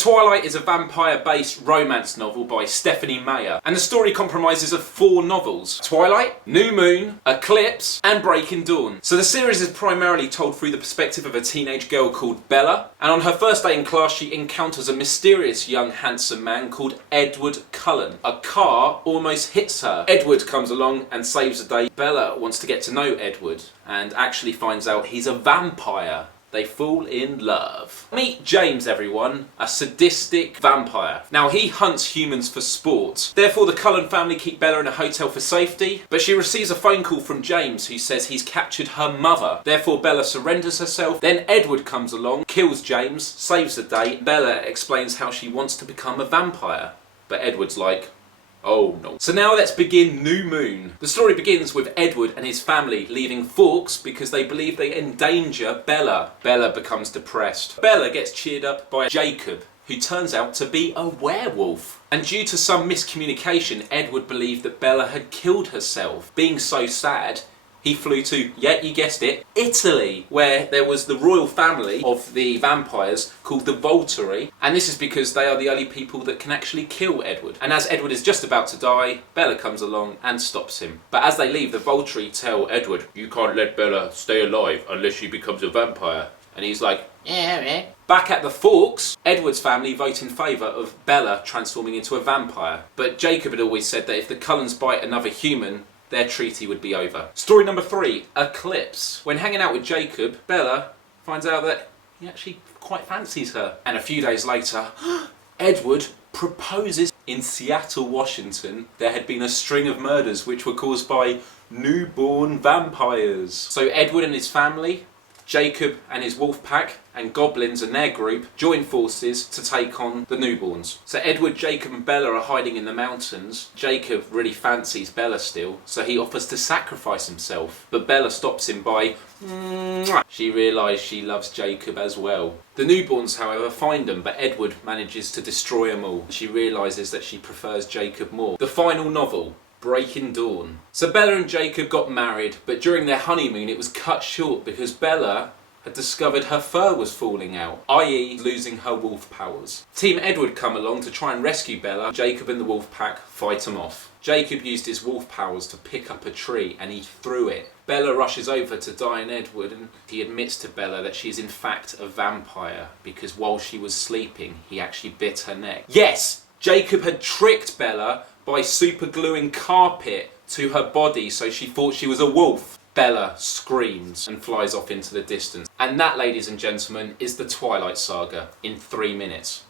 Twilight is a vampire-based romance novel by Stephanie Meyer, and the story compromises of 4 novels: Twilight, New Moon, Eclipse, and Breaking Dawn. So the series is primarily told through the perspective of a teenage girl called Bella, and on her first day in class she encounters a mysterious young handsome man called Edward Cullen. A car almost hits her. Edward comes along and saves the day. Bella wants to get to know Edward and actually finds out he's a vampire. They fall in love. Meet James, everyone, a sadistic vampire. Now, he hunts humans for sport. Therefore, the Cullen family keep Bella in a hotel for safety, but she receives a phone call from James who says he's captured her mother. Therefore, Bella surrenders herself. Then Edward comes along, kills James, saves the day. Bella explains how she wants to become a vampire, but Edward's like, oh no. So now let's begin New Moon. The story begins with Edward and his family leaving Forks because they believe they endanger Bella. Bella becomes depressed. Bella gets cheered up by Jacob, who turns out to be a werewolf. And due to some miscommunication, Edward believed that Bella had killed herself. Being so sad, he flew to, yeah, you guessed it, Italy, where there was the royal family of the vampires called the Volturi, and this is because they are the only people that can actually kill Edward. And as Edward is just about to die, Bella comes along and stops him. But as they leave, the Volturi tell Edward, you can't let Bella stay alive unless she becomes a vampire. And he's like, yeah, man. Back at the Forks, Edward's family vote in favour of Bella transforming into a vampire. But Jacob had always said that if the Cullens bite another human, their treaty would be over. Story number 3, Eclipse. When hanging out with Jacob, Bella finds out that he actually quite fancies her. And a few days later, Edward proposes. In Seattle, Washington, there had been a string of murders which were caused by newborn vampires. So Edward and his family, Jacob and his wolf pack, and goblins and their group join forces to take on the newborns. So Edward, Jacob and Bella are hiding in the mountains. Jacob really fancies Bella still, so he offers to sacrifice himself. But Bella stops him by, she realised she loves Jacob as well. The newborns, however, find them, but Edward manages to destroy them all. She realises that she prefers Jacob more. The final novel, Breaking Dawn. So Bella and Jacob got married, but during their honeymoon it was cut short because Bella had discovered her fur was falling out, i.e. losing her wolf powers. Team Edward come along to try and rescue Bella. Jacob and the wolf pack fight him off. Jacob used his wolf powers to pick up a tree and he threw it. Bella rushes over to Dyer Edward and he admits to Bella that she is in fact a vampire because while she was sleeping he actually bit her neck. Yes! Jacob had tricked Bella by supergluing carpet to her body so she thought she was a wolf. Bella screams and flies off into the distance. And that, ladies and gentlemen, is the Twilight Saga in 3 minutes.